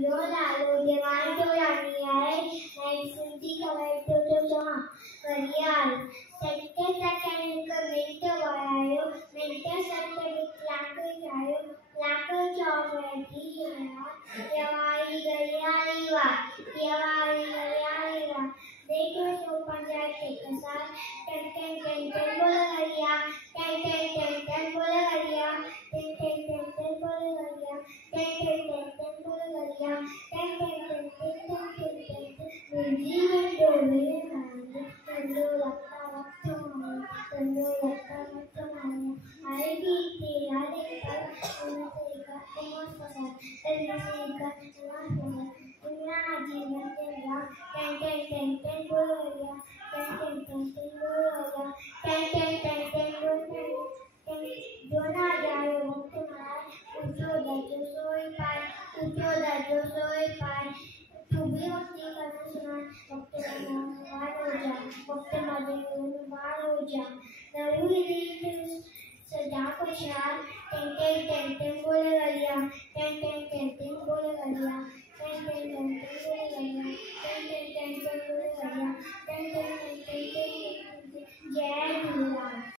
जो लालो जवान जो रानी आए नहीं सुनती खबर तो जहाँ करियाल सत्य सत्य को मिलते वायो मिलते सत्य लाख जायो लाख चौबेटी यवाई गलियाली वा देखो सो पंजाब के कसार टन टन टन टन बोला गरिया टन टन टन टन बोला गरिया टन टन टन टन बोला गरिया टन टन टन टन बोला गरिया टन टन टन टन टन टन मुझी में डोले मारे तंदो लगता मारे आए भी तेरा देखा उनसे का तुम्हारा पसंद तन्ने का तुम्हारा पसंद दुनिया जीवन तेरा टन टन टन टन बोला गरिया टन टन टन टन बोला गरिया टन टन टन टन बोला जो ना जाए वक्त मार उठो दजो सोई पाए तू भी वक्ती करना सुना वक्त मार हो जा नरूरी सजा को शार टेंटे टेंटे बोले गरिया